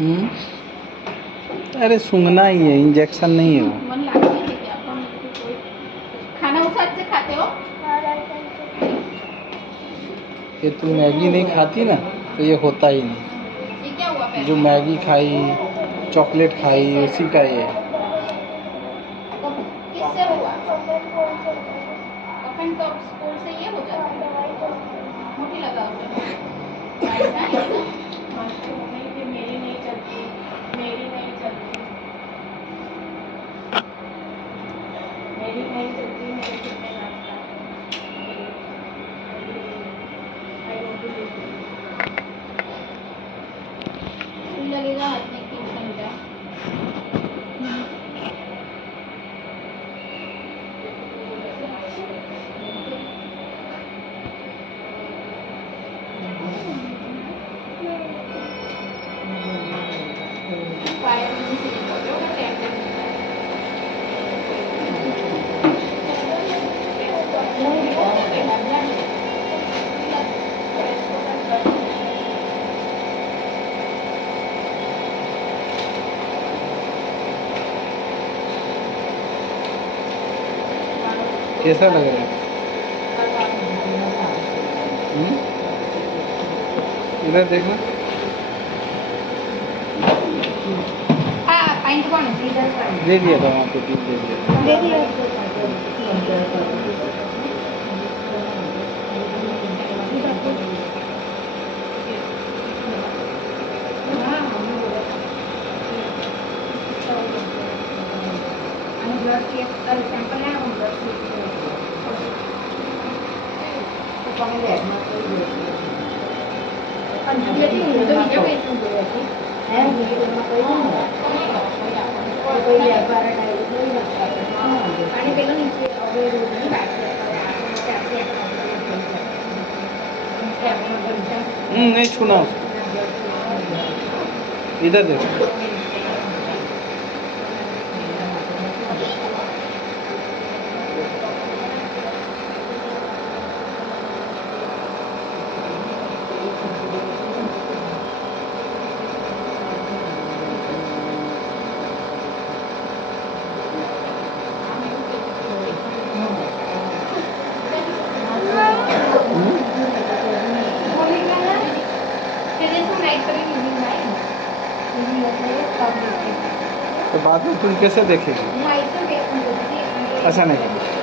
हम्म, अरे सूंघना ही है, इंजेक्शन नहीं है वो। मन लागते है क्या अपन कोई खाना उठाते से खाते हो? ये तुम मैगी नहीं खाती ना, तो ये होता ही नहीं। ये क्या हुआ पैर जो में? मैगी खाई, चॉकलेट खाई, उसी का ये है। कब किससे हुआ? कफन कब स्कूल से ये हो जाता है? मोटी लगा उसे। राइट ना ये ना? नहीं कि मेरी नहीं चलती, मेरी नहीं चलती, मेरी नहीं चलती, मेरे कितने नाचता सुई लगेगा हाथ में 3 घंटा। पायल में से निकल होगा टैप कैसा लग रहा है? इधर देखना। हाँ पाइन कौन है? दे दिया था वहाँ पे, टिप दे दिया। दे दिया। ब्लड सैंपल है हम ब्लड तो कौन ले अंजलि जी मुझे वीडियो भेज दो है वीडियो में कोई कोई व्यापार है कोई आणि पेलो नीचे अवे रोज बैठ नहीं छूना उसको। इधर देखो। तो बाद में तुम कैसे देखेगी? ऐसा नहीं।